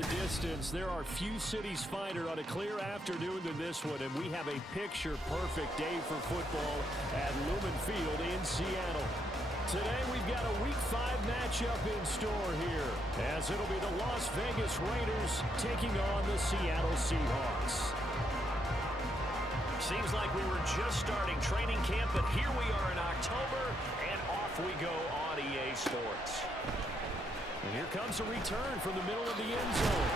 the distance, there are few cities finer on a clear afternoon than this one, and we have a picture-perfect day for football at Lumen Field in Seattle. Today, we've got a Week 5 matchup in store here, as it'll be the Las Vegas Raiders taking on the Seattle Seahawks. Seems like we were just starting training camp, but here we are in October, and off we go on EA Sports. And here comes a return from the middle of the end zone.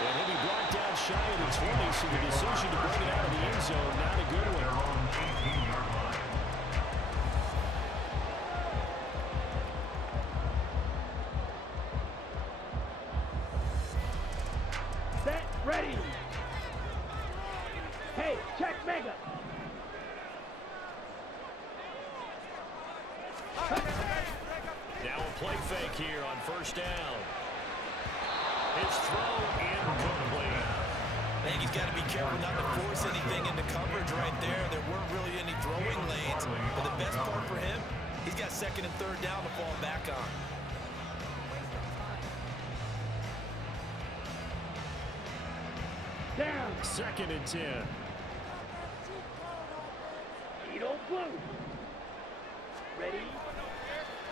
And he'll be brought down shy of the 20, so the decision to bring it out of the end zone, not a good one. Set, ready. Hey, check mega. Now a play fake here on first down. His throw incomplete. I think he's got to be careful not to force anything into coverage right there. There weren't really any throwing lanes. But the best part for him, he's got second and third down to fall back on. Down. Second and 10. Edo blue. Ready.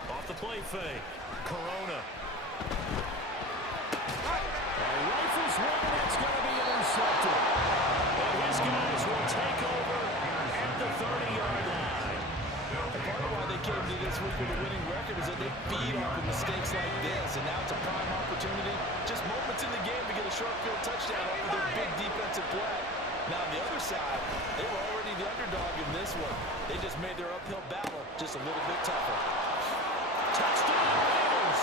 Off the play fake. Corona. Rifles one, that's going to be intercepted. And his guys will take over at the 30-yard line. Part of why they came to this week with a winning record is that they feed off of mistakes like this. And now it's a prime opportunity, just moments in the game to get a short field touchdown off of their big defensive play. Now on the other side, they were already the underdog in this one. They just made their uphill battle just a little bit tougher. Touchdown, Raiders.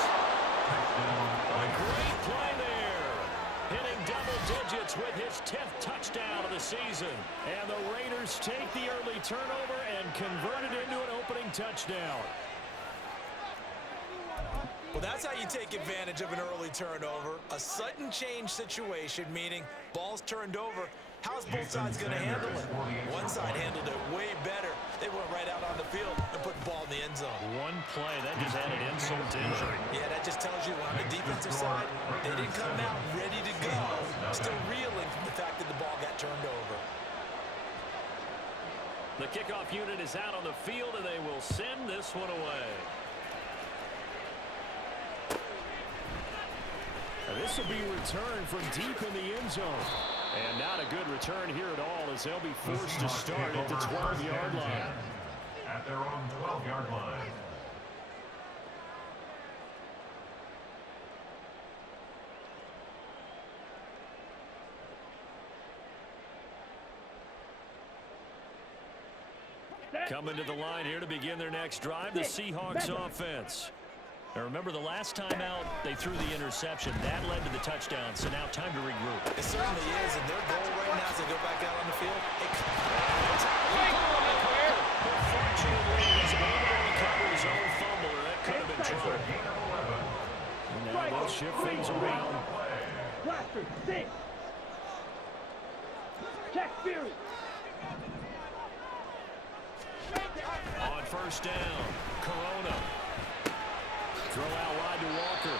A great play there. Hitting double digits with his 10th touchdown of the season. And the Raiders take the early turnover and convert it into an opening touchdown. Well, that's how you take advantage of an early turnover. A sudden change situation, meaning ball's turned over. How's both sides going to handle it? One side handled it way better. They went right out on the field and put the ball in the end zone. One play, that just added insult to injury. Yeah, that just tells you on the defensive side, they didn't come out ready to go. Still reeling from the fact that the ball got turned over. The kickoff unit is out on the field, and they will send this one away. This will be returned from deep in the end zone. And not a good return here at all, as they'll be forced to start at the 12-yard line. At their own 12-yard line. Coming to the line here to begin their next drive, the Seahawks offense. Now remember, the last time out, they threw the interception. That led to the touchdown, so now time to regroup. It certainly is, and their goal right now as they go back out on the field. Fortunately, he's able to recover his own fumble, or that could have been trouble. And now they'll shift things around. Blaster, 6. Check Fury. On first down, Corona. Throw out wide to Walker.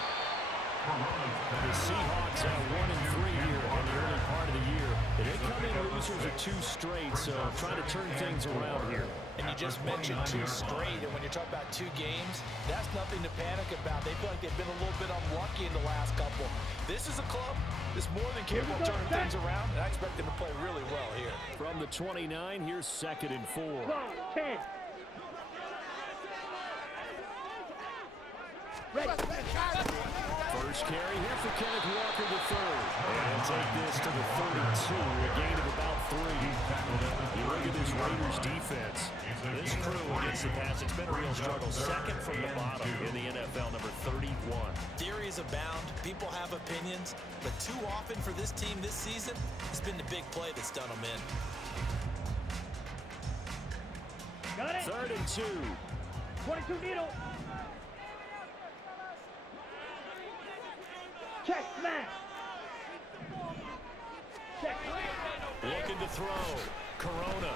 The Seahawks have 1-3 here in the early part of the year. They come in losers of 2 straight, so trying to turn things around here. And you just mentioned 2 straight, and when you're talking about 2 games, that's nothing to panic about. They feel like they've been a little bit unlucky in the last couple. This is a club that's more than capable of turning things around, and I expect them to play really well here. From the 29, here's 2nd and 4. 10. Ready. First carry here for Kenneth Walker III. And take this to the 32, a gain of about 3. You look at this Raiders defense. This crew against the pass, it's been a real struggle. Second from the bottom in the NFL, number 31. Theories abound. People have opinions. But too often for this team this season, it's been the big play that's done them in. Got it. 3rd and 2. 22 needle. Check smash. Check. Looking to throw. Corona.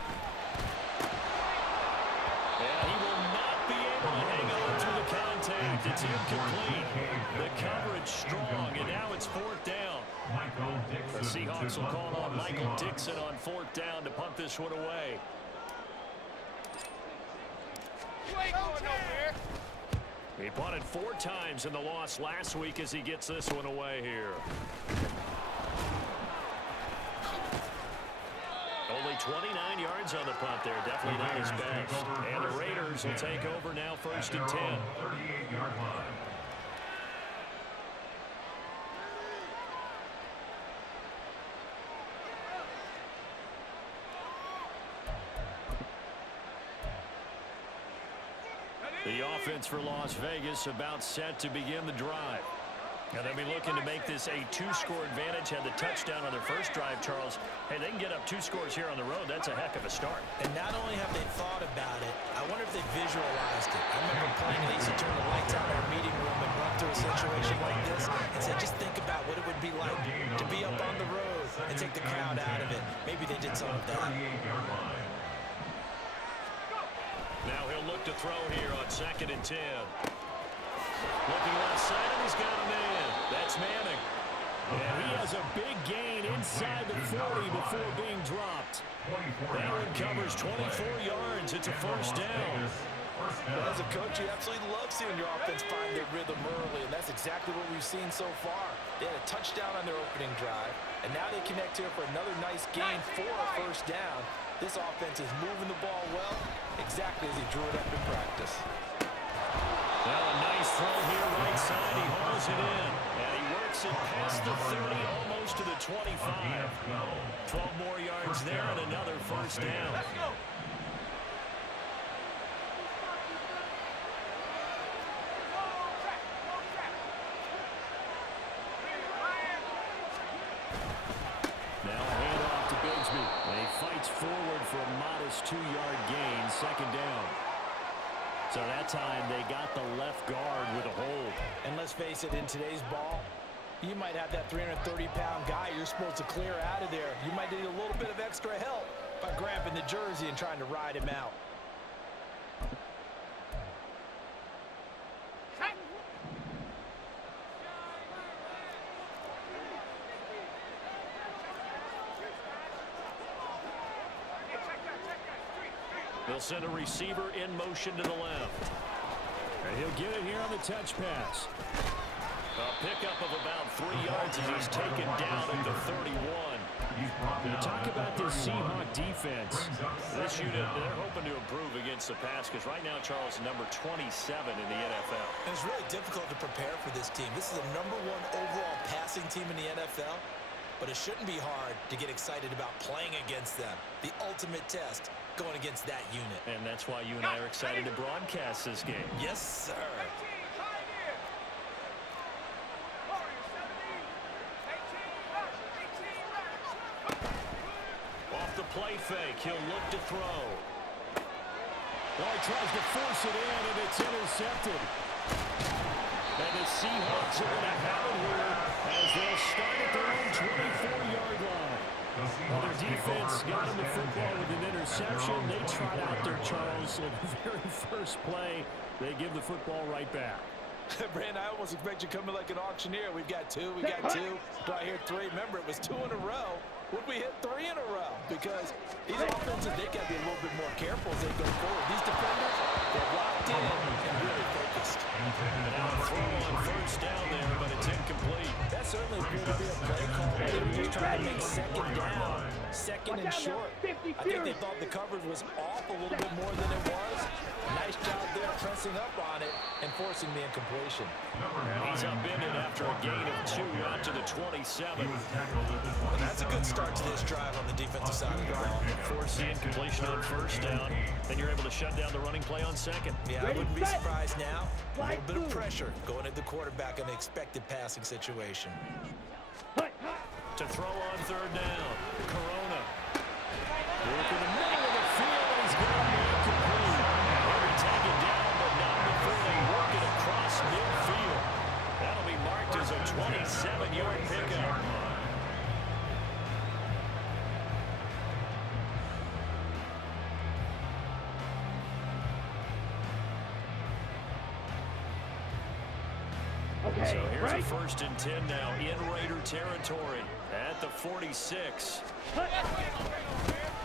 And he will not be able to hang on through the contact. It's incomplete. The coverage strong, and now it's 4th down. The Seahawks will call on Michael Dixon on 4th down to punt this one away. He punted 4 times in the loss last week as he gets this one away here. Only 29 yards on the punt there. Definitely not his best. And the Raiders will take over now 1st and 10. 38-yard line. The offense for Las Vegas about set to begin the drive. And they'll be looking to make this a 2-score advantage. Had the touchdown on their first drive, Charles. Hey, they can get up 2 scores here on the road. That's a heck of a start. And not only have they thought about it, I wonder if they visualized it. I remember playing, they used to turn the lights out in our meeting room and run through a situation like this and say, just think about what it would be like to be up on the road and take the crowd out of it. Maybe they did some of that. Now he'll look to throw here on 2nd and 10. Looking left side, and he's got a man. That's Manning. And he has a big gain inside the 40 before being dropped. That one covers 24 yards. It's a 1st down. As a coach, you absolutely love seeing your offense find their rhythm early, and that's exactly what we've seen so far. They had a touchdown on their opening drive, and now they connect here for another nice gain for a 1st down. This offense is moving the ball well, exactly as he drew it up in practice. Now a nice throw here right side. He hauls it in, and he works it past the 30, almost to the 25. 12 more yards there and another 1st down. Now a handoff to Bigsby, and he fights forward for a modest 2-yard gain, 2nd down. So that time they got the left guard with a hold. And let's face it, in today's ball, you might have that 330-pound guy you're supposed to clear out of there. You might need a little bit of extra help by grabbing the jersey and trying to ride him out. They'll send a receiver in motion to the left. And he'll get it here on the touch pass. A pickup of about 3 yards as he's taken down at the 31. You talk about this Seahawk defense. This unit, they're hoping to improve against the pass because right now, Charles, number 27 in the NFL. And it's really difficult to prepare for this team. This is the #1 overall passing team in the NFL. But it shouldn't be hard to get excited about playing against them. The ultimate test going against that unit. And that's why you and I are excited to broadcast this game. Yes, sir. Off the play fake, he'll look to throw. Well, he tries to force it in, and it's intercepted. And the Seahawks are going to have it here as they'll start at their own 24-yard line. Well, their defense got him the football with an interception. They trot out there, Charles, in the very first play. They give the football right back. Brandon, I almost expect you to come in like an auctioneer. We've got 2, we got 2. Do I hear 3? Remember, it was 2 in a row. Would we hit 3 in a row? Because these offenses, they got to be a little bit more careful as they go forward. These defenders, they're locked in and really focused. Now a throw on 1st down there, but it's incomplete. That certainly appeared to be a play call. They were just trying to make 2nd down, 2nd and short. I think they thought the coverage was off a little bit more than it was. Nice job there pressing up on it and forcing the incompletion. And he's upended after a gain of 2 out to the 27. Well, that's a good start to this drive on the defensive side of the ball. Force the incompletion on 1st down, then you're able to shut down the running play on 2nd. Yeah, I wouldn't be surprised now. A little bit of pressure going at the quarterback in the expected passing situation. To throw on 3rd down, Corona. Work in the middle of the field, and he's got it incomplete. They'll take it down, but not before they work it across midfield. That'll be marked as a 27-yard pickup. So here's a 1st and 10 now in Raider territory. At the 46.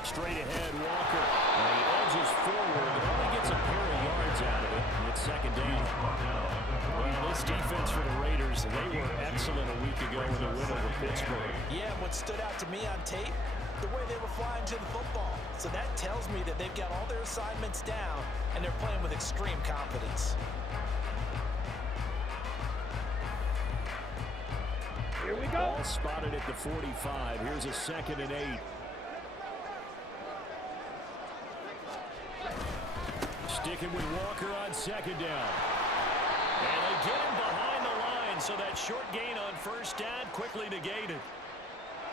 Straight ahead, Walker. And he edges forward, but only gets a pair of yards out of it. It's second down. Well, this defense for the Raiders, they were excellent a week ago in the win over Pittsburgh. Yeah, what stood out to me on tape, the way they were flying to the football. So that tells me that they've got all their assignments down, and they're playing with extreme confidence. Here we go. Ball spotted at the 45. Here's a 2nd and 8. Sticking with Walker on 2nd down. And again behind the line, so that short gain on 1st down quickly negated.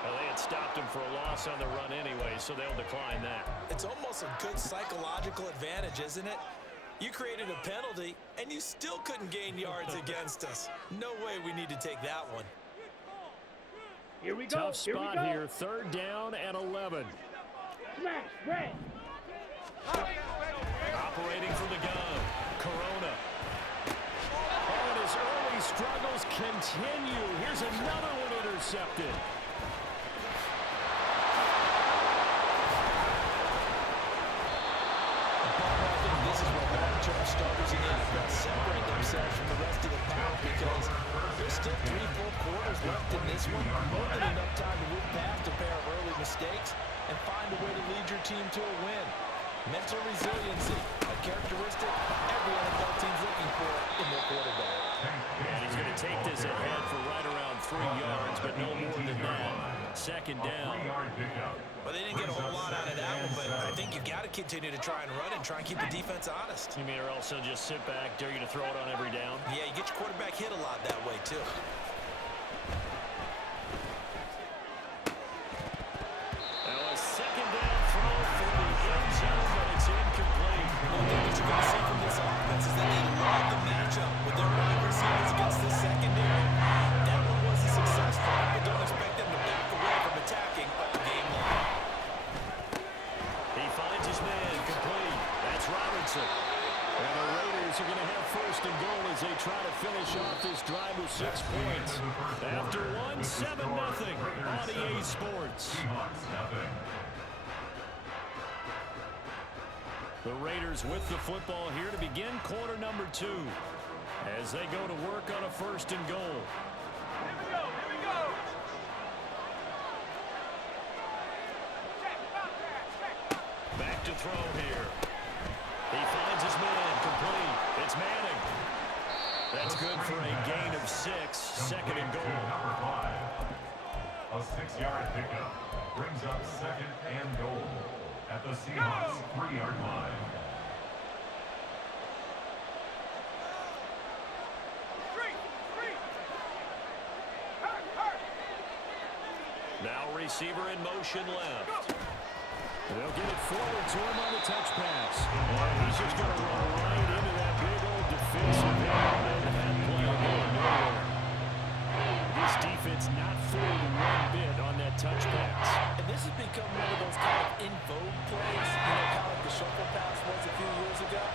Well, they had stopped him for a loss on the run anyway, so they'll decline that. It's almost a good psychological advantage, isn't it? You created a penalty, and you still couldn't gain yards against us. No way we need to take that one. Here we go. Tough spot here. 3rd down and 11. Smash, red. Operating from the gun, Corona. Oh, and his early struggles continue. Here's another one intercepted. This is where long-term starters in the NFL separate themselves from the rest of the pack because there's still 3 full quarters left in this one. More than enough time to move past a pair of early mistakes and find a way to lead your team to a win. Mental resiliency, a characteristic every NFL team's looking for in their quarterback. And he's going to take this ahead for right around 3 yards, but no more than that. 2nd down. Well, they didn't get a whole lot out of that one, but I think you've got to continue to try and run and try and keep the defense honest. You mean or else they'll just sit back, dare you to throw it on every down? Yeah, you get your quarterback hit a lot that way, too. Now a 2nd down throw for the end zone, but it's incomplete. One thing that you're going to see from this offense is that they love the matchup with their wide receivers against the secondary. That one wasn't successful, but don't expect them to back away from attacking all game long. He finds his man, complete. That's Robinson. And the Raiders are going to have 1st and goal as they try to finish off this drive with 6 points. After one, 7-0 on EA Sports. The Raiders with the football here to begin quarter number 2 as they go to work on a 1st and goal. Here we go. Here we go. Back to throw here. He finds his man, complete. It's Manning. That's good for a gain of 6, 2nd and goal. Number 5. A 6-yard pickup brings up 2nd and goal at the Seahawks 3-yard line. Now receiver in motion left. They'll get it forward to him on the touch pass. And he's just going to run right into that big old defensive end and play going nowhere. This defense not fooled one bit on that touch pass. And this has become one of those kind of in vogue plays, kind of like the shuffle pass was a few years ago.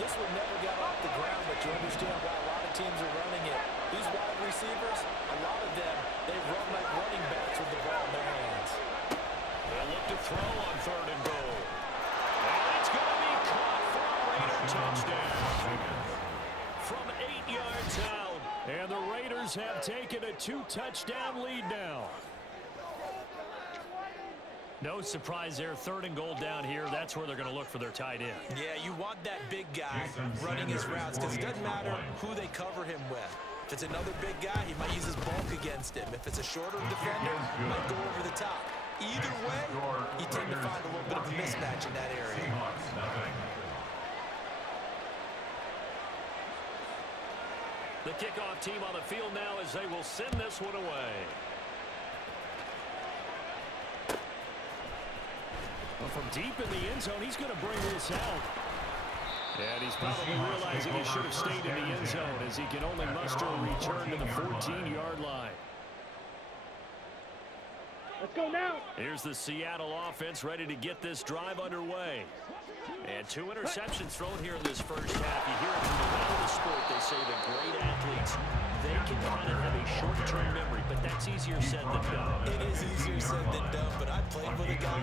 This one never got off the ground, but you understand why a lot of teams are running it. These wide receivers, a lot of them, they run like running backs with the ball in their hands. They'll look to throw on 3rd and goal. And it's going to be caught for a Raider touchdown. From 8 yards out. And the Raiders have taken a 2-touchdown lead now. No surprise there. 3rd and goal down here. That's where they're going to look for their tight end. Yeah, you want that big guy running his routes because it doesn't matter who they cover him with. If it's another big guy, he might use his bulk against him. If it's a shorter defender, he might go over the top. Either way, you tend to find a little bit of a mismatch in that area. The kickoff team on the field now as they will send this one away. Well, from deep in the end zone, he's going to bring this out. And he's probably realizing he should have stayed in the end zone as he can only muster a return to the 14-yard line. Let's go now. Here's the Seattle offense ready to get this drive underway. And 2 interceptions thrown here in this first half. You hear it from around the sport. They say the great athletes, they can kind of have a short-term memory, but that's easier said than done. It said than done, but I played with a guy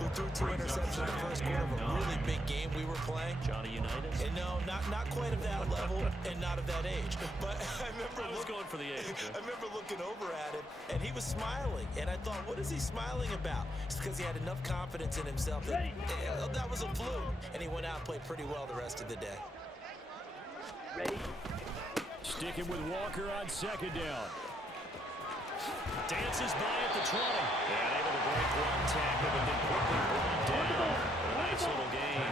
who threw 2 interceptions in the first quarter of a really big game we were playing. Johnny Unitas? And no, not quite of that level and not of that age. But I was going for the age. I remember looking over at him, and he was smiling. And I thought, what is he smiling about? It's because he had enough confidence in himself that was a fluke. And he went out and played pretty well the rest of the day. Ready? Sticking with Walker on second down. Dances by at the 20. And able to break one tackle, but then quickly brought down. A nice little gain.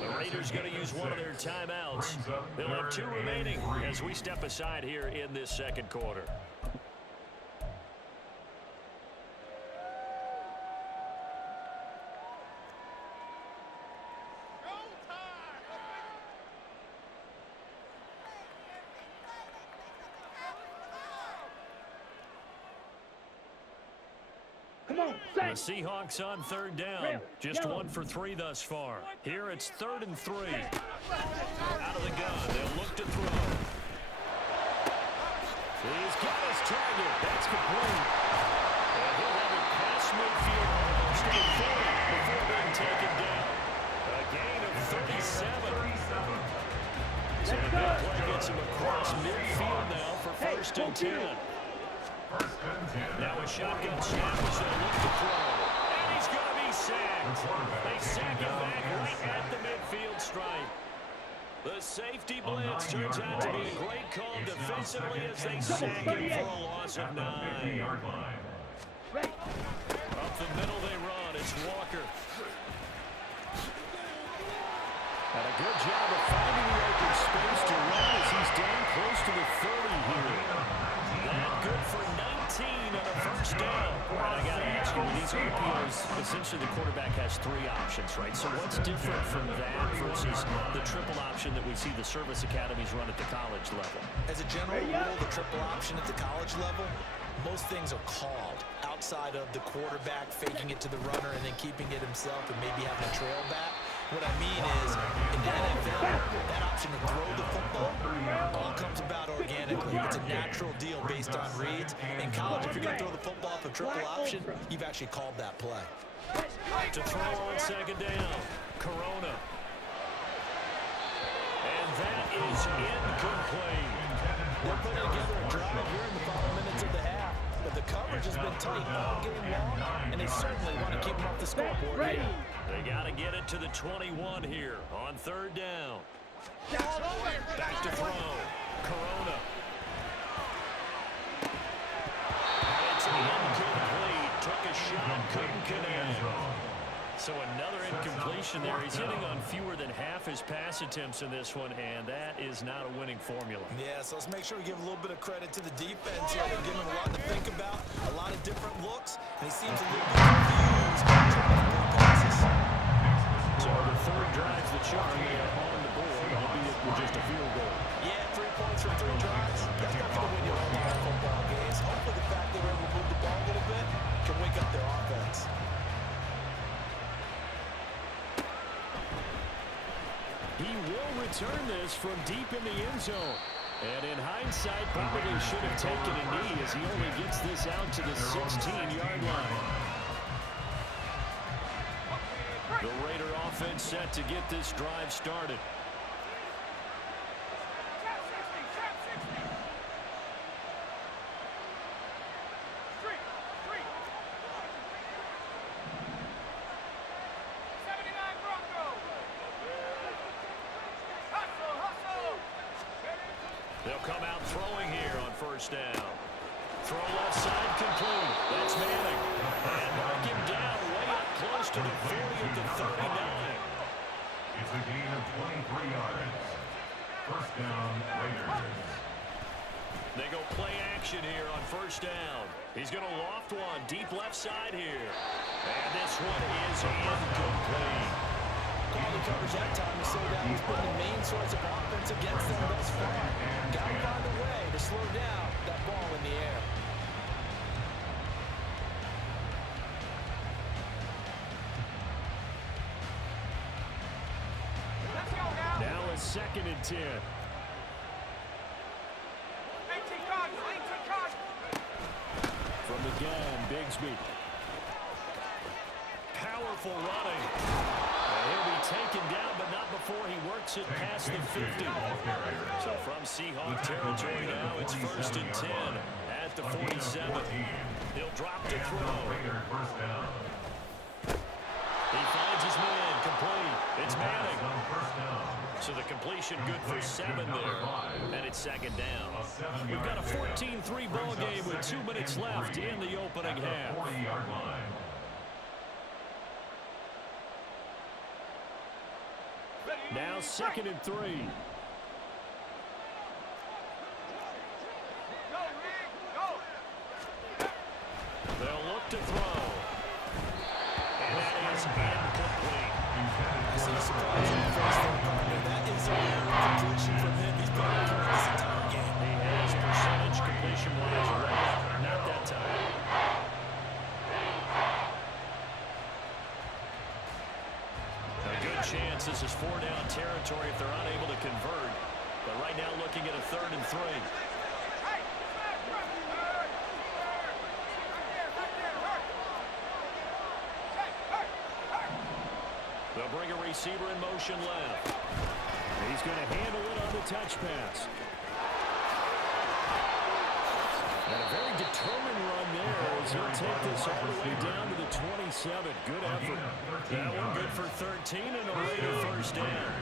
The Raiders going to use one of their timeouts. They'll have 2 remaining as we step aside here in this second quarter. The Seahawks on third down. Just 1 for 3 thus far. Here it's 3rd and 3. Out of the gun. They'll look to throw. He's got his target. That's complete. And he'll have it past midfield almost to the 40 before being taken down. A gain of 37. So the big play gets him across midfield now for 1st and 10. Now a shotgun snap as they look to throw. And he's going to be sacked. They sack him back right at the midfield stripe. The safety blitz turns out to be a great call defensively as they sack him for a loss of 9. Up the middle they run. It's Walker. And a good job of finding the open space to run as he's down close to the 30 here. That good for 19 on a 1st down. And I got to ask you, these RPOs, essentially the quarterback has 3 options, right? So what's different from that versus the triple option that we see the service academies run at the college level? As a general rule, the triple option at the college level, most things are called outside of the quarterback faking it to the runner and then keeping it himself and maybe having a trail back. What I mean is, in the NFL, that option to throw the football all comes about organically. It's a natural deal based on reads. In college, if you're going to throw the football off a triple option, you've actually called that play. To throw on 2nd down, Corona. And that is incomplete. They're putting together a drive here in the final minutes of the half. But the coverage has been tight all game long, and they certainly want to keep them off the scoreboard here. They got to get it to the 21 here on 3rd down. Back to throw. Corona. It's incomplete. Took a shot, couldn't connect. So another incompletion there. He's hitting on fewer than half his pass attempts in this one, and that is not a winning formula. Yeah, so let's make sure we give a little bit of credit to the defense here. They're giving him a lot to think about, a lot of different looks, and he seems a little bit confused trying to complete passes. So the 3rd drives the charge. They are on the board, albeit with just a field goal. Yeah, 3 points from 3 drives. That's not going to win you a lot of football games. Hopefully the fact they were able to move the ball a little bit can wake up their offense. He will return this from deep in the end zone. And in hindsight, probably should have taken a knee as he only gets this out to the 16-yard line. The Raider offense set to get this drive started. They'll come out throwing here on 1st down. Throw left side complete. That's Manning. And mark him down way up close to the 40 at the 39. It's a gain of 23 yards. 1st down, Raiders. They go play action here on 1st down. He's going to loft one deep left side here. And this one is incomplete. Quality coverage that time to slow down has been the main source of offense against them thus far. Got to find a way to slow down that ball in the air. Now a 2nd and 10. again, Bigsby. Powerful running. And he'll be taken down, but not before he works it past the 50. So from Seahawk territory now, it's 1st and 10 at the 47. He'll drop to throw. He finds his man, complete. It's Madden. So the completion good for 7 there, and it's 2nd down. We've got a 14-3 ball game with 2 minutes left in the opening half. Now 2nd and 3. They'll look to throw. And that is incomplete. I see a surprise in the first third partner. That is a rare completion from him. He's been on point this entire game. He has percentage completion-wise right. Not that time. A good chance this is 4-down territory if they're unable to convert. But right now looking at a 3rd and 3. They'll bring a receiver in motion left. He's going to handle it on the touch pass. And a very determined run there as he'll take this all the way down to the 27. Good effort. That one good for 13 and a Raider 1st down.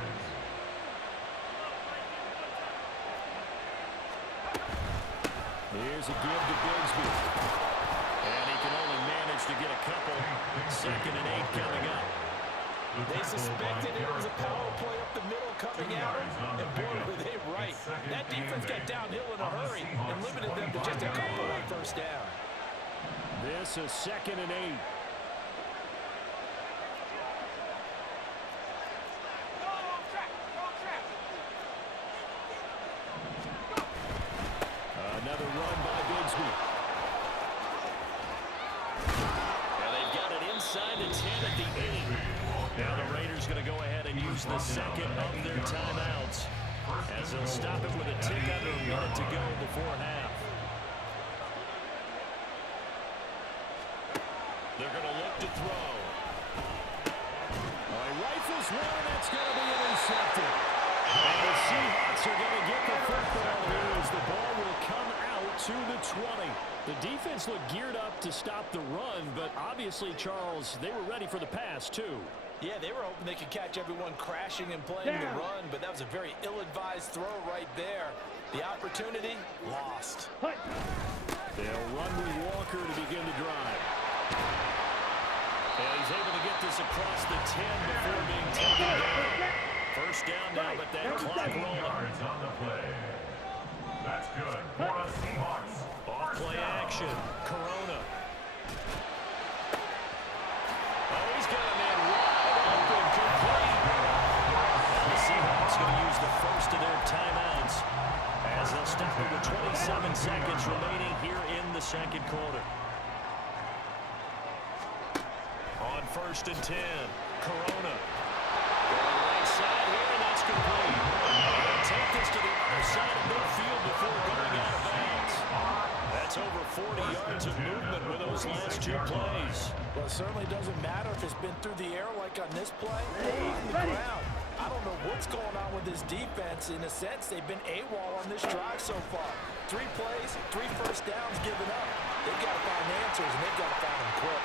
Here's a give to Bigsby. And he can only manage to get a couple. 2nd and 8 coming up. They suspected it was a power play up the middle coming out, and boy, were they right. That defense got downhill in a hurry and limited them to just a couple on 1st down. This is 2nd and 8. Another run by Bigsby. And they've got it inside the 10 at the 8. Now the Raiders going to go ahead and use the 2nd of their timeouts as they'll stop it with a tick under a minute to go before half. They're going to look to throw. He rifles one, that's going to be intercepted. And the Seahawks are going to get the football here as the ball will come out to the 20. The defense looked geared up to stop the run, but obviously, Charles, they were ready for the pass, too. Yeah, they were hoping they could catch everyone crashing and playing the run, but that was a very ill-advised throw right there. The opportunity, lost. They'll run with Walker to begin the drive. And he's able to get this across the 10 before being taken down. 1st down now, but that clock rolling. On the play. That's good for the Seahawks. Off play action. Corona. Oh, he's got a man wide open, complete. And the Seahawks going to use the 1st of their timeouts as they'll stop it with 27 seconds remaining here in the 2nd quarter. On 1st and 10, Corona. Right side here, and that's complete. And take this to the other side of midfield before going out of bounds. That's over 40 yards of movement with those last 2 plays. Well, it certainly doesn't matter if it's been through the air like on this play or on the ground. I don't know what's going on with this defense. In a sense, they've been AWOL on this drive so far. 3 plays, 3 first downs given up. They've got to find answers, and they've got to find them quick.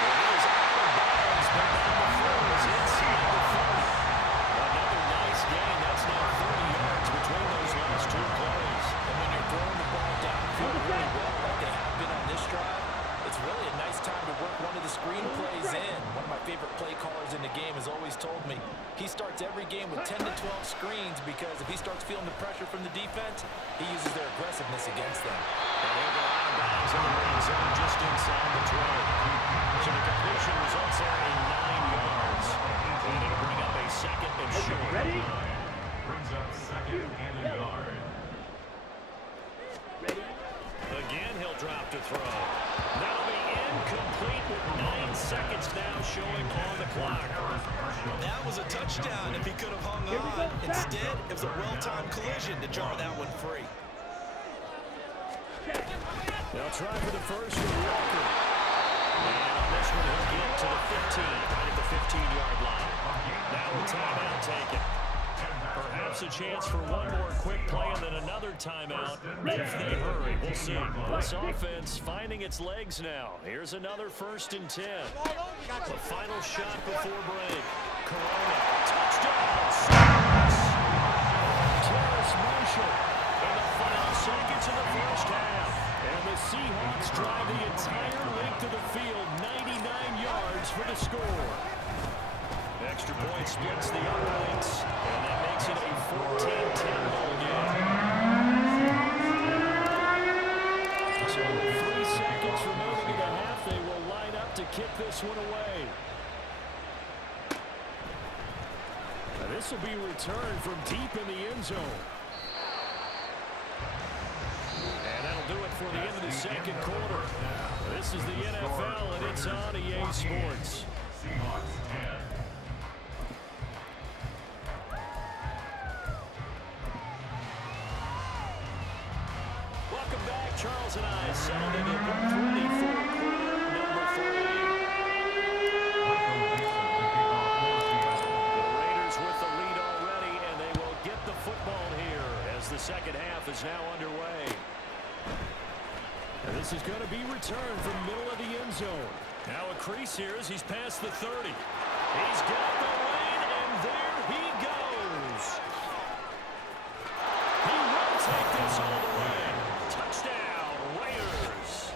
Well, he is out of bounds, but down the field is inside the 30. Another nice gain. That's now 30 yards between those last 2 plays. And when you're throwing the ball downfield really well like they have been on this drive, it's really a nice time to work one of the screen plays in. One of my favorite play callers in the game has always told me he starts every game with 10 to 12 screens because if he starts feeling the pressure from the defense, he uses their aggressiveness against them. And he'll go out of bounds in the red zone just inside the 20. So the completion results there in 9 yards. And it'll bring up a 2nd and short. Ready? Brings up 2nd and a yard. Ready? Again, he'll drop to throw. That'll be incomplete with 9 seconds now showing on the clock. That was a touchdown if he could have hung on. Instead, it was a well-timed collision to jar that one free. They'll They'll try for the first with Walker. And on this one, he'll get to the 15, right at the 15-yard line. Now a timeout taken. Perhaps a chance for one more quick play and then another timeout if they hurry. We'll see. This offense finding its legs now. Here's another 1st and 10. The final shot before break. Corona, touchdown, Sox. Terrace Marshall in the final seconds of the first half. And the Seahawks drive the entire length of the field, 99 yards for the score. Extra point splits the upper links, and that makes it a 14-10 ball game. So 3 seconds remaining in the half, they will line up to kick this one away. Now this will be returned from deep in the end zone. And that'll do it for the end of the second quarter. This is the NFL, and it's on EA Sports. Seahawks 10. Welcome back. Charles and I settled into booth ready for quarter number 3. The Raiders with the lead already, and they will get the football here as the second half is now underway. And this is going to be returned from middle of the end zone. Now a crease here as he's past the 30. He's got the lane, and there he goes. He will take this all the way. Touchdown, Raiders.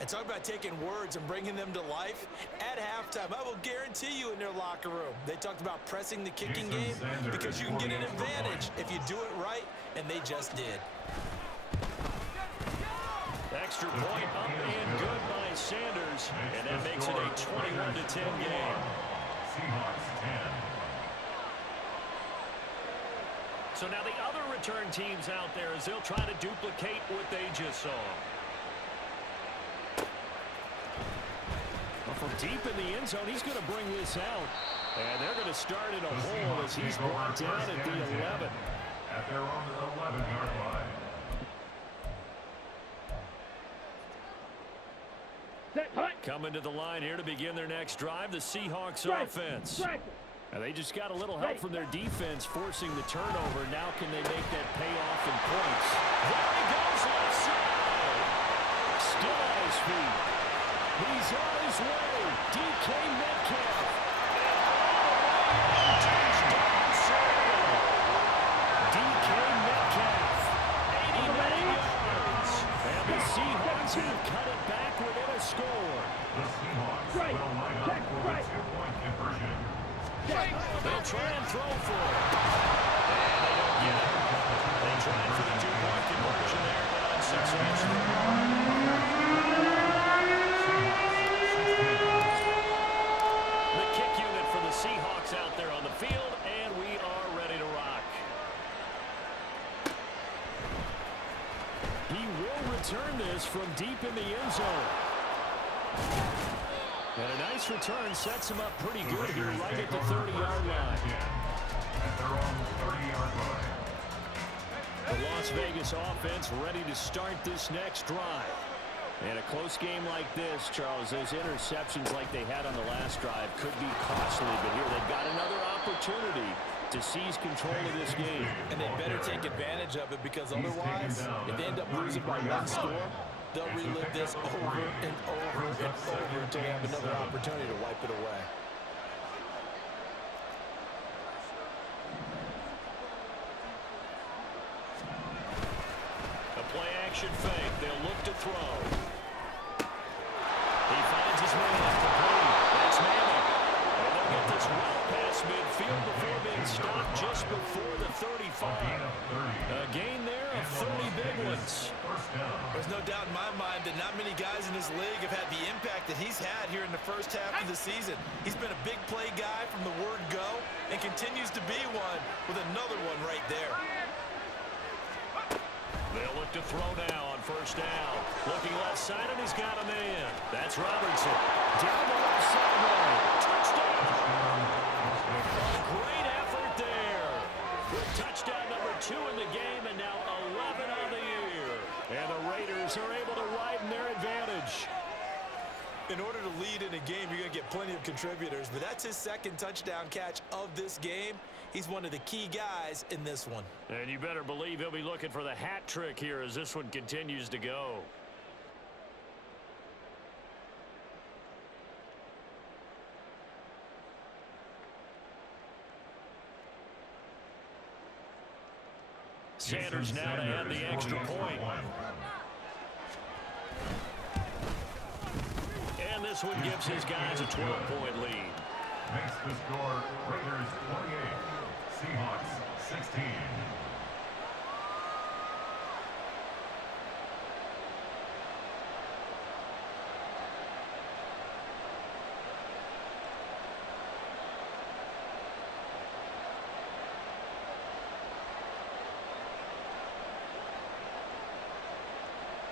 And talk about taking words and bringing them to life. At halftime, I will guarantee you in their locker room, they talked about pressing the kicking game because you can get an advantage if you do it right, and they just did. Extra point up and good by Sanders, and that makes it a 21-10 game. Seahawks 10. So now the other return teams out there as they'll try to duplicate what they just saw. Well, from deep in the end zone, he's going to bring this out. And they're going to start in a hole as he's brought down at the 11. At their own 11-yard line. Coming to the line here to begin their next drive, the Seahawks offense. And they just got a little help from their defense forcing the turnover. Now can they make that pay off in points? There he goes left side. Still on his feet. He's on his way. DK Metcalf. And touchdown save. DK Metcalf. 89 yards. And the Seahawks have cut it back within a score. The Seahawks will line up for the 2-point conversion. They'll try and throw for it. And they don't get it. They tried for the 2-point conversion there, but unsuccessful. The kick unit for the Seahawks out there on the field, and we are ready to rock. He will return this from deep in the end zone. And a nice return sets him up pretty good here right at the 30-yard line. At their own 30-yard line. The Las Vegas offense ready to start this next drive. And a close game like this, Charles, those interceptions like they had on the last drive could be costly. But here they've got another opportunity to seize control of this game. And they better take advantage of it because otherwise, if they end up losing by one score, they'll relive this over and over and over until they have another opportunity to wipe it away. A play-action fake. They'll look to throw. He finds his man complete. That's Manning. And they'll get this well past midfield before being stopped just before the 35. A gain there of 30 big ones. There's no doubt in my mind that not many guys in this league have had the impact that he's had here in the first half of the season. He's been a big play guy from the word go and continues to be one with another one right there. They'll look to throw now on first down. Looking left side, and he's got a man. That's Robertson. Down the left sideline. Touchdown. A great effort there. Touchdown number 2 in the game, and now 11 on the year. And the the Raiders are able to widen their advantage. In order to lead in a game, you're going to get plenty of contributors, but that's his second touchdown catch of this game. He's one of the key guys in this one. And you better believe he'll be looking for the hat trick here as this one continues to go. Sanders now to add the extra point. And this one gives his guys a 12-point lead. Makes the score Raiders 28, Seahawks 16.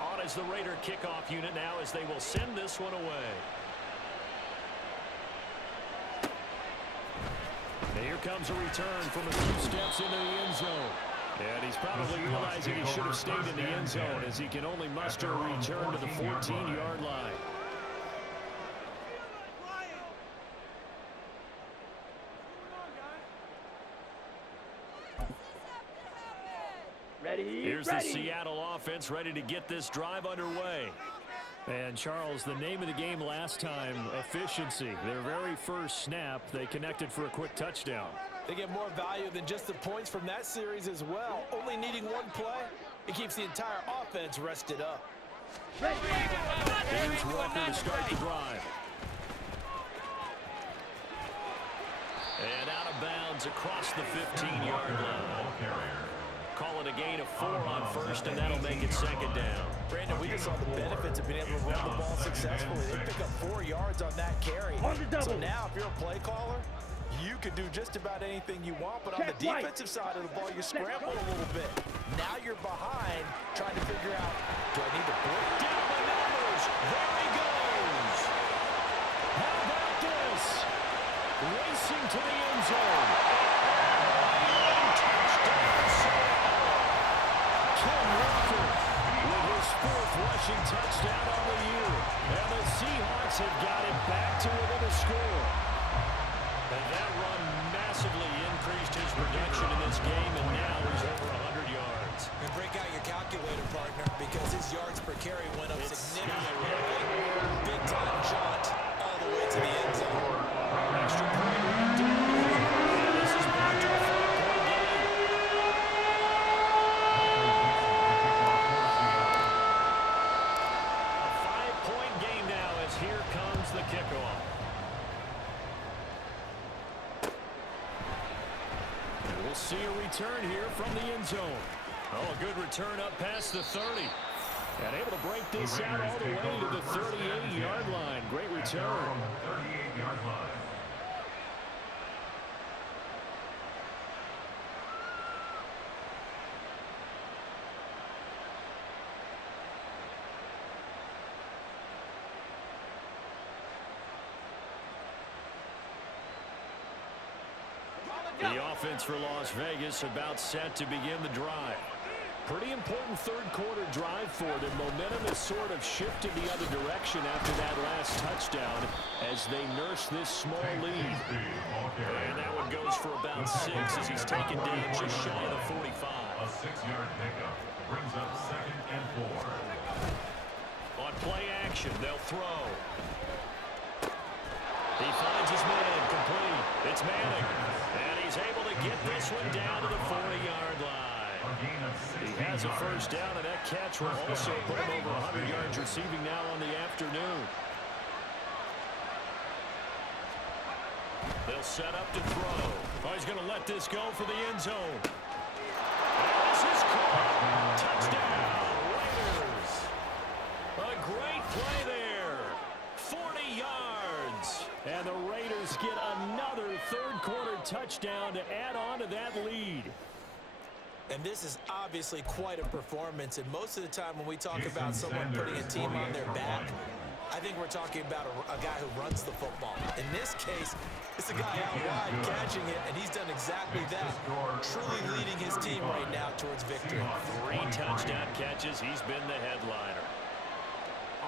On is the Raider kickoff unit now as they will send this one away. Here comes a return from a few steps into the end zone. And he's probably realizing he should have stayed in the end zone as he can only muster a return to the 14-yard line. Here's the Seattle offense ready to get this drive underway. And, Charles, the name of the game last time, efficiency. Their very first snap, they connected for a quick touchdown. They get more value than just the points from that series as well. Only needing one play, it keeps the entire offense rested up. Here's Walker to start the drive. And out of bounds across the 15-yard line. Call it a gain of 4 on first, and that'll make it second down. Brandon, we just saw the benefits of being able to run the ball successfully. They pick up 4 yards on that carry. So now, if you're a play caller, you can do just about anything you want, but on the defensive side of the ball, you scramble a little bit. Now you're behind, trying to figure out, do I need to break down the numbers? There he goes. How about this? Racing to the end zone. Rushing touchdown on the year. And the Seahawks have got it back to within a score. And that run massively increased his production in this game, and now he's over 100 yards. And break out your calculator, partner, because his yards per carry went up significantly. Big time jaunt all the way to the end zone. Extra point right down. This is back to a 4-point game. Here comes the kickoff. And we'll see a return here from the end zone. Oh, a good return up past the 30. And able to break this out all the way to the 38-yard line. Great return. 38-yard line. The offense for Las Vegas about set to begin the drive. Pretty important third-quarter drive for them. Momentum has sort of shifted the other direction after that last touchdown as they nurse this small lead. And that one goes for about 6 as he's taken down just shy of the 45. A 6-yard pickup brings up 2nd and 4. On play action, they'll throw. He finds his man complete. It's Manning. And he's able to get this one down to the 40-yard line. He has a first down, and that catch will also put him over 100 yards receiving now on the afternoon. They'll set up to throw. Oh, he's going to let this go for the end zone. And this is caught. Touchdown, Raiders. A great play there. 40 yards. And the Raiders get another third-quarter touchdown to add on to that lead. And this is obviously quite a performance. And most of the time when we talk about someone putting a team on their back, I think we're talking about a guy who runs the football. In this case, it's a guy out wide catching it, and he's done exactly that, truly leading his team right now towards victory. 3 touchdown catches. He's been the headliner.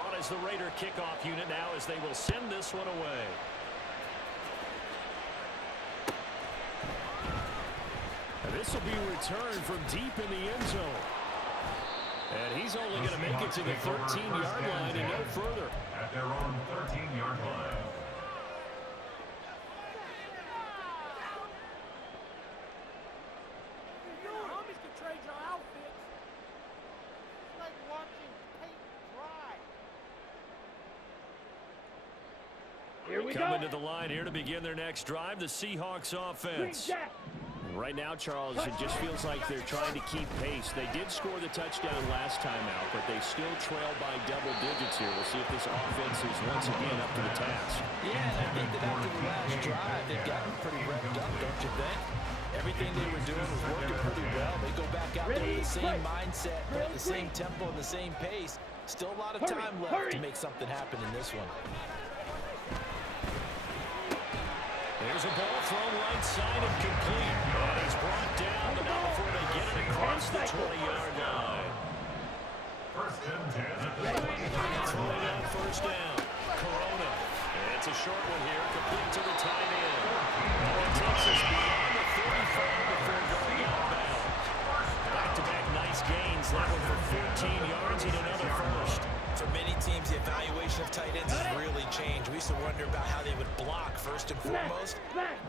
On as the Raider kickoff unit now as they will send this one away. And this will be returned from deep in the end zone. And he's only going to make it to the 13-yard line and no further. At their own 13-yard line. Your homies can trade your outfits. It's like watching paint dry. Here we Coming go. to the line here to begin their next drive, the Seahawks offense. Right now, Charles, it just feels like they're trying to keep pace. They did score the touchdown last time out, but they still trail by double digits here. We'll see if this offense is once again up to the task. Yeah, and I think that after the last drive, they've gotten pretty revved up, don't you think? Everything they were doing was working pretty well. They go back out there with the same mindset, at the same tempo, and the same pace. Still a lot of time left to make something happen in this one. There's a ball thrown right side and complete. And he's brought down, but not before they get it across the 20-yard line. First and 10 at the 20. Throwing on first down. Corona. It's a short one here, complete to the tight end. And it takes us beyond the 35 before going out of bounds. Back-to-back nice gains. That one for 14 yards and another first. For many teams, the evaluation of tight ends has really changed. We used to wonder about how they would block first and foremost.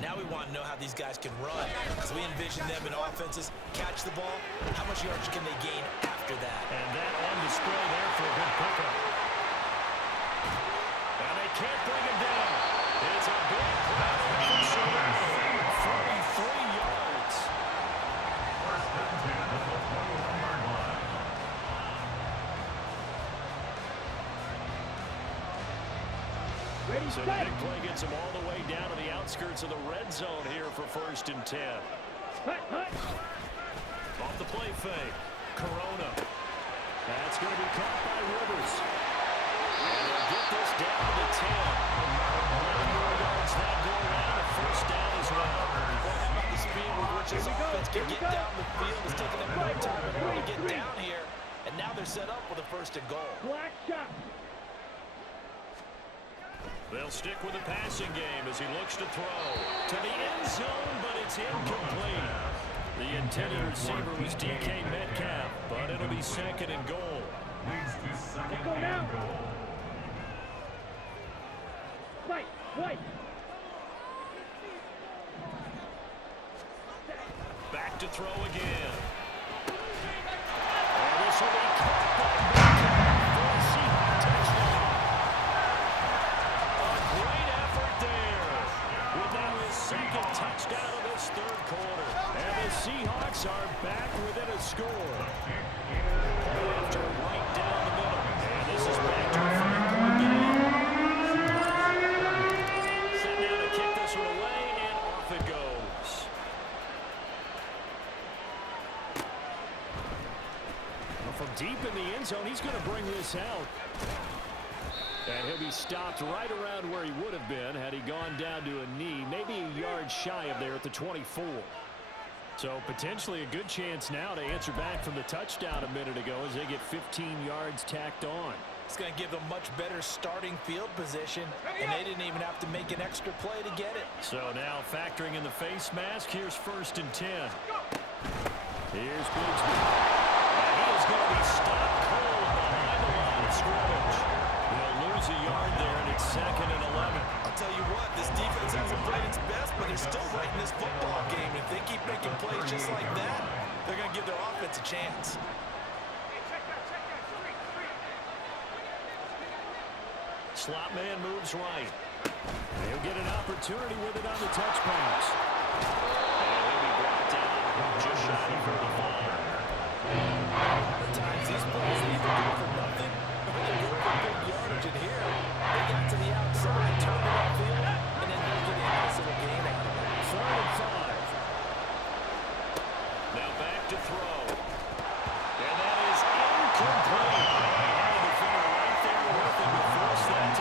Now we want to know how these guys can run, because we envision them in offenses catch the ball. How much yards can they gain after that? And that on display there for a good pickup. And they can't bring him down. It's a big play. 43 yards. First and 10 at the 21-yard line. So the big play gets him all the way down to the outskirts of the red zone here for first and 10. Off the play fake. Corona. That's going to be caught by Rivers. And they'll get this down to the 10. 11 more yards that go around. A first down as well. Well, how about the speed with which this offense can get down the field? It's taking them no time at all to get down here. And now they're set up with a first and goal. Black shot. They'll stick with the passing game as he looks to throw to the end zone, but it's incomplete. The intended receiver was DK Metcalf, but it'll be second and goal. Leads to second and goal. Wait. Back to throw again. And this will be caught by Metcalf for a Seahawks touchdown. A great effort there. With now his second touchdown of this third quarter. And the Seahawks are back within a score. After right down the middle. And this is back to a 5-point game. Set down to kick this one away, and off it goes. Well, from deep in the end zone, he's going to bring this out. And he'll be stopped right around where he would have been had he gone down to a knee, maybe a yard shy of there at the 24. So potentially a good chance now to answer back from the touchdown a minute ago as they get 15 yards tacked on. It's going to give them much better starting field position, and they didn't even have to make an extra play to get it. So now factoring in the face mask, here's first and 10. Here's Bigsby. And he is going to be stopped cold behind the line of scrimmage. They'll lose a yard there, and it's second and 11. I'll tell you what, this defense hasn't played its best, but they're still right in this football game. If they keep making plays just like that, they're going to give their offense a chance. Slot man moves right. He'll get an opportunity with it on the touch pass. And he'll be brought down just shy of 35. At times, these plays either go for nothing or they go for big yardage. And here, they got to the outside, turned it upfield, and then they're getting a nice little gain out of it. 3rd and 5. Now back to throw. And that is incomplete. And the defender right there with him to force that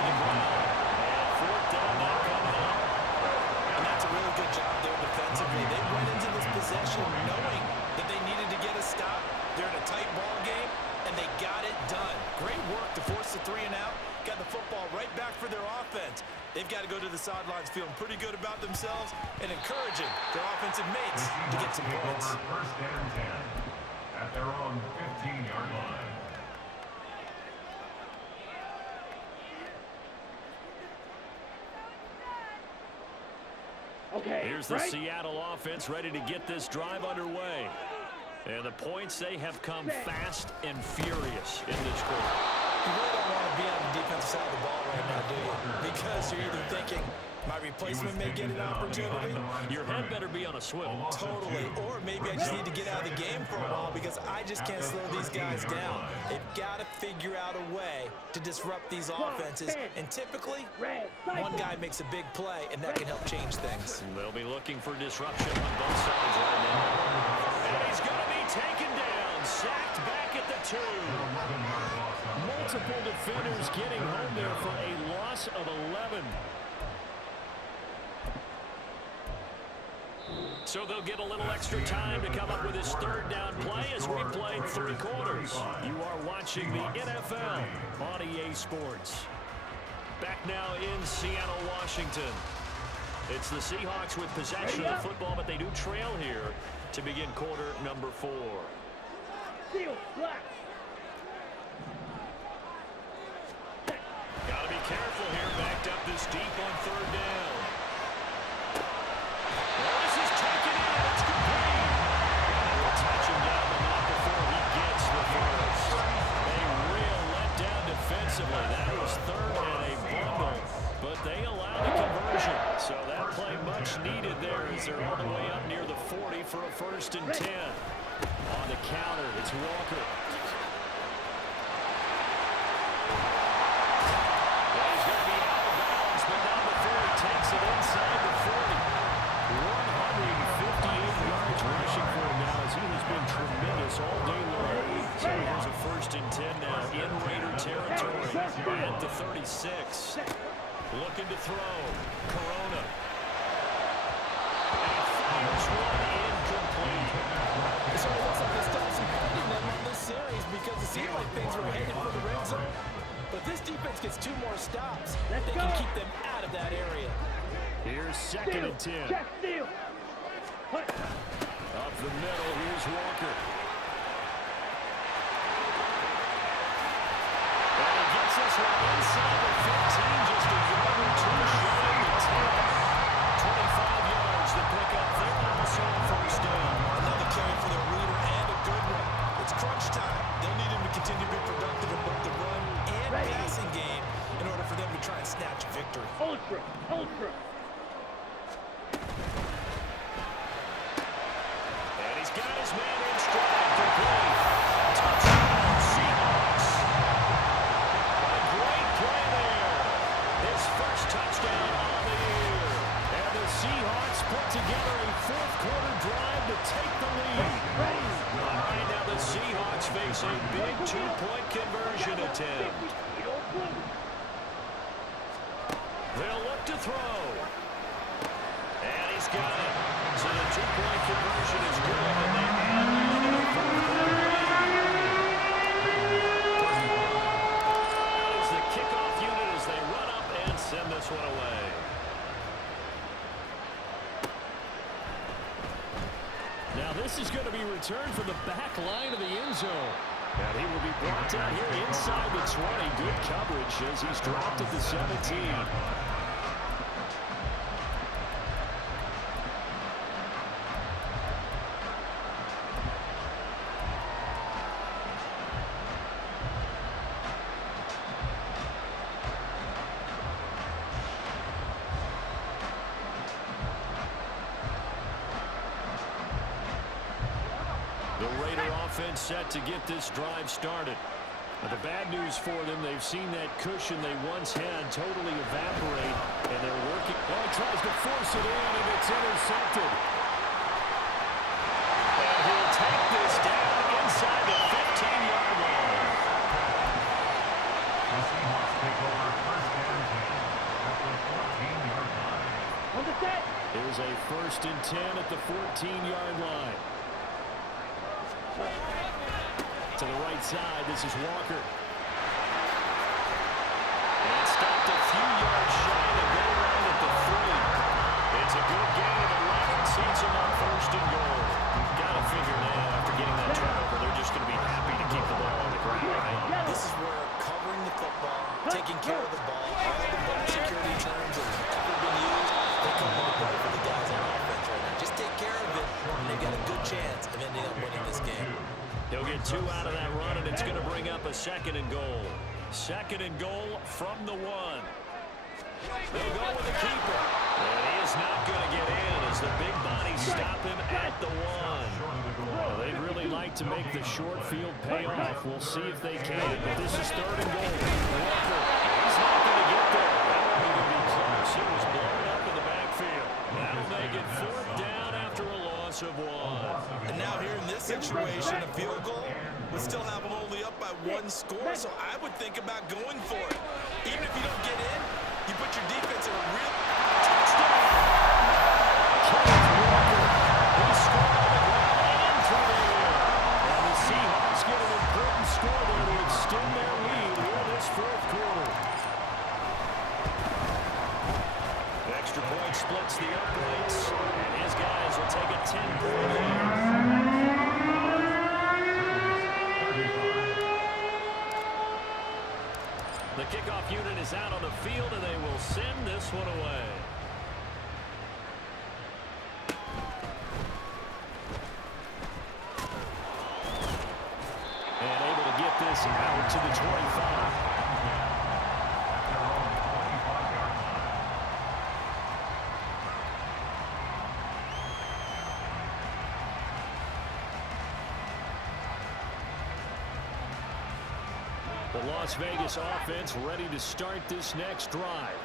a 3 and out, got the football right back for their offense. They've got to go to the sidelines feeling pretty good about themselves and encouraging their offensive mates to get some points. First and 10 at their own 15-yard line. Okay, here's the Seattle offense ready to get this drive underway. And the points, they have come fast and furious in this quarter. You really don't want to be on the defensive side of the ball right now, do you? Because you're either thinking, my replacement may get an opportunity. Your head better be on a swivel. Totally. Or maybe I just need to get out of the game for a while because I just can't slow these guys down. They've got to figure out a way to disrupt these offenses. And typically, one guy makes a big play, and that can help change things. They'll be looking for disruption on both sides right now. And he's going to be taken down, sacked back at the 2. Multiple defenders getting home there for a loss of 11. So they'll get a little extra time to come up with his third down play as we played 3 quarters. You are watching the NFL on EA Sports. Back now in Seattle, Washington. It's the Seahawks with possession of the football, but they do trail here to begin quarter number 4. Got to be careful here, backed up this deep on 3rd down. Well, this is taken in. It's complete. They will touch him down, but not before he gets the first. A real letdown defensively. That was 3rd and a bundle, but they allowed a conversion. So that play much needed there as they're all the way up near the 40 for a 1st and 10. On the counter, it's Walker. He's going to be out of bounds, but not before he takes it inside the 40. 158 yards rushing for him now as he has been tremendous all day long. So he has a 1st and 10 now in Raider territory at the 36. Looking to throw. Corona. And he fires one incomplete. So it looks like they stopped some fighting them on this series because it seemed like things were headed for the red zone. But this defense gets 2 more stops. They can keep them out of that area. Here's 2nd and 10. Up the middle, here's Walker. And he gets this one inside the 15, just a yard or 2 short of the 10. 25 yards to pick up there, also a 1st down. Another carry for the Raider and a good one. It's crunch time. They'll need him to continue to be productive in both the run and passing game in order for them to try and snatch a victory. Ultra. And he's got his man in stride. Complete. Touchdown, Seahawks. A great play there. His first touchdown on the year. And the Seahawks put together a 4th quarter drive to take the lead. All right, now the Seahawks face a big 2-point conversion attempt. They'll look to throw. And he's got it. So the 2-point conversion is good, and they add on to the 4th quarter lead. That is the kickoff unit as they run up and send this one away. Now this is going to be returned from the back line of the end zone. And he will be brought down here inside the 20. Good coverage as he's dropped at the 17. The Raider offense set to get this drive started. But the bad news for them, they've seen that cushion they once had totally evaporate, and they're working. Oh, he tries to force it in, and it's intercepted. And he'll take this down inside the 15-yard line. The Seahawks take over 1st and 10 at the 14-yard line. Here's a 1st and 10 at the 14-yard line. To the right side, this is Walker. taking care of the ball. All the ball security terms that have ever been used, they come into play for the guys on offense right now. Just take care of it, and they've got a good chance of ending up winning this game. He'll get 2 out of that run, and it's going to bring up a 2nd and goal. 2nd and goal from the 1. They'll go with the keeper. And he is not going to get in as the big bodies stop him at the 1. Well, they'd really like to make the short field pay off. We'll see if they can. But this is 3rd and goal. Walker, he's not going to get there. That won't even be close. He was blown up in the backfield. That'll make it 4th down after a loss of 1. And now here in this situation, a field goal would still have them only up by 1 score. So I would think about going for it. Even if you don't get in, you put your defense in a real touchdown. Kenneth Walker, he scored on the ground and through the air. And the Seahawks get an important score there to extend their lead here in this 4th quarter. Extra point splits the uprights, and his guys will take a 10-point lead. The kickoff unit is out on the field, and they will send this one away. And able to get this out to the 25. The Las Vegas offense ready to start this next drive.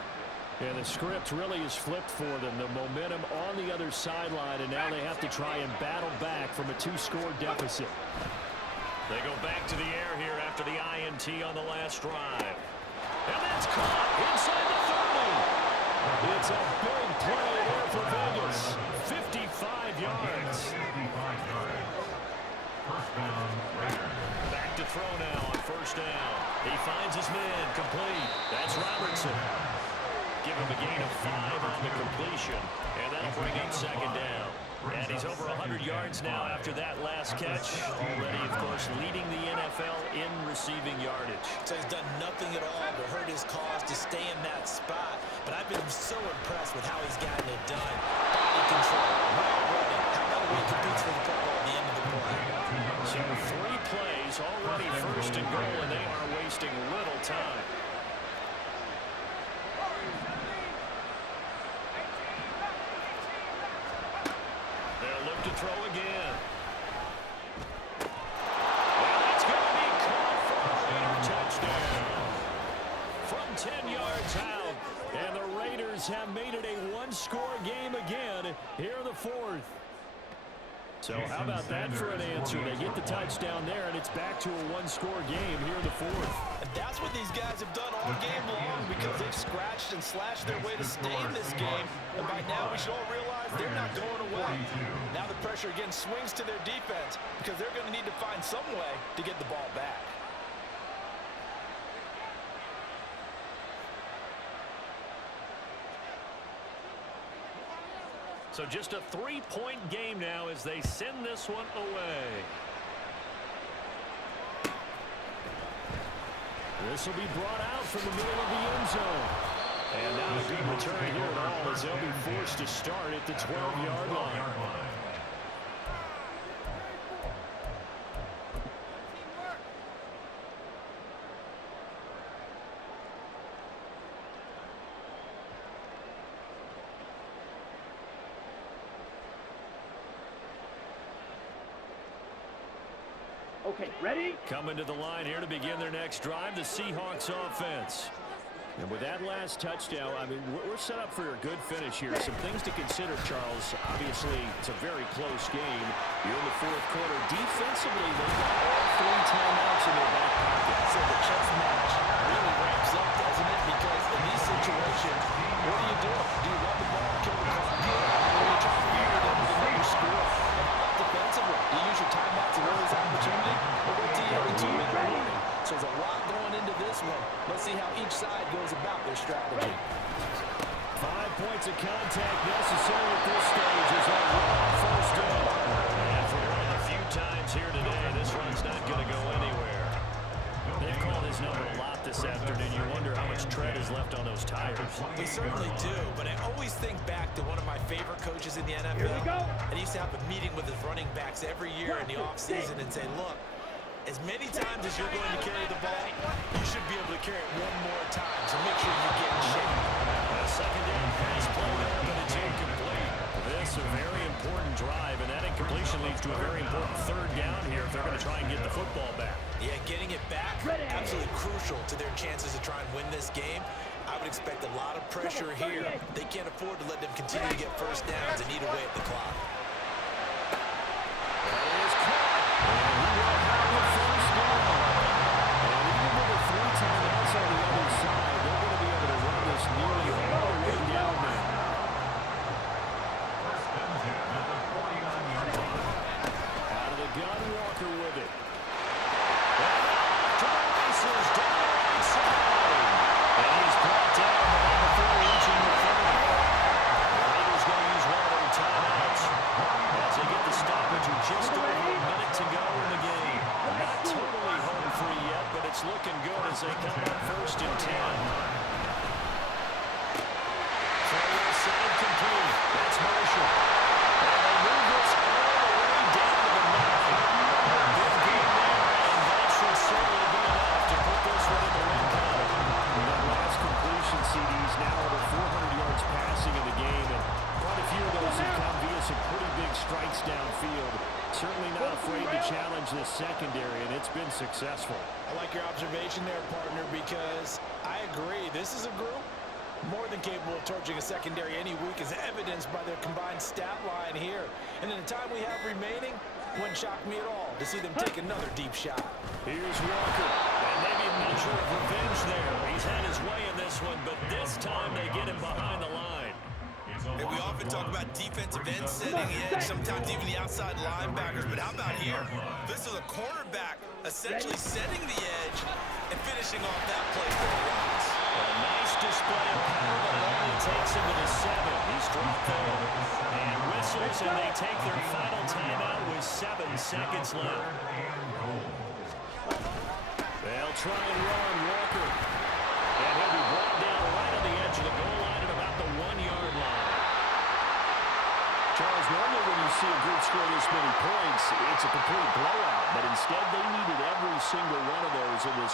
And the script really is flipped for them. The momentum on the other sideline, and now they have to try and battle back from a 2-score deficit. They go back to the air here after the INT on the last drive. And that's caught inside the 30. It's a big play there for Vegas. 55 yards. First down, Raiders. Back to throw now on 1st down. He finds his man complete. That's Robertson. Give him a gain of 5 on the completion, and that'll bring up 2nd down. And he's over 100 yards now after that last catch. Already, of course, leading the NFL in receiving yardage. So he's done nothing at all to hurt his cause to stay in that spot. But I've been so impressed with how he's gotten it done. Body control, well running. How about the way he competes for the football at the end of the play? So 3 plays already 1st and goal, and they are wasting little time. They'll look to throw again. And it's going to be caught for a Raider touchdown. From 10 yards out, and the Raiders have made it a 1-score game again here in the 4th. So how about that for an answer? They get the touchdown there, and it's back to a 1-score game here in the 4th. And that's what these guys have done all game long because they've scratched and slashed their way to stay in this game. And by now, we should all realize they're not going away. Now the pressure again swings to their defense because they're going to need to find some way to get the ball back. So just a 3-point game now as they send this one away. This will be brought out from the middle of the end zone. And not a good return here at all as they'll be forced to start at the 12-yard line. Okay, ready? Coming to the line here to begin their next drive, the Seahawks offense. And with that last touchdown, I mean, we're set up for a good finish here. Some things to consider, Charles. Obviously, it's a very close game. You're in the 4th quarter. Defensively, they've got all 3 timeouts in their back pocket. So the chess match really ramps up, doesn't it? Because in these situations, what do you do? Do you run the ball, kill the clock, or do you try to figure it out with another score? And how about defensively? Do you use your timeouts and early opportunity, or wait till you have the 2-minute warning? So there's a lot going into this one. Let's see how each side goes about their strategy. 5 points of contact necessary at this stage as that run 1st down. And for one of the few times here today, this run's not going to go anywhere. They've called his number a lot this afternoon, you wonder how much tread is left on those tires. We certainly do, but I always think back to one of my favorite coaches in the NFL. And he used to have a meeting with his running backs every year in the offseason and say, look, as many times as you're going to carry the ball, you should be able to carry it one more time, so make sure you get in shape. A second down pass play there, but it's incomplete. This a very important drive, and that incompletion leads to a very important third down here if they're going to try and get the football back. Yeah, getting it back, absolutely crucial to their chances to try and win this game. I would expect a lot of pressure here. They can't afford to let them continue to get first downs and eat away at the clock. That is caught. And he will have the first down. And even with the 3 timeouts on the other side, they're going to be able to run this nearly all the way down there. First and 10 at the 49-yard line. Out of the gun, Walker with it. To the races, down the right side. And he's brought down before reaching the 30. The Raiders going to use one of their timeouts as they get the stoppage with just over a minute to go in the game. Not totally home free yet, but it's looking good as they come up first and 10. Forward side complete. That's Marshall. And they move this all the way down to the 9. Big game there, and that should certainly be enough to put this one in the win column. That last completion, CD's now over 400 yards passing in the game, and quite a few of those have come via some pretty big strikes downfield. Certainly not afraid to challenge this secondary, and it's been successful. I like your observation there, partner, because I agree. This is a group more than capable of torching a secondary any week, as evidenced by their combined stat line here. And in the time we have remaining, wouldn't shock me at all to see them take another deep shot. Here's Walker, and maybe a measure of revenge there. He's had his way in this one, but this time they get him behind the line. And we often talk about defensive ends setting the edge, sometimes even the outside linebackers. But how about here? This is a cornerback essentially setting the edge and finishing off that play for the Rocks. A nice display of power, but it only takes him to the 7. He's dropped there. And whistles, and they take their final timeout with 7 seconds left. They'll try and run Walker. And he'll be brought down right on the edge of the goal line at about the 1-yard line. Charles, normally when you see a group score this many points, it's a complete blowout. But instead, they needed every single one of those in this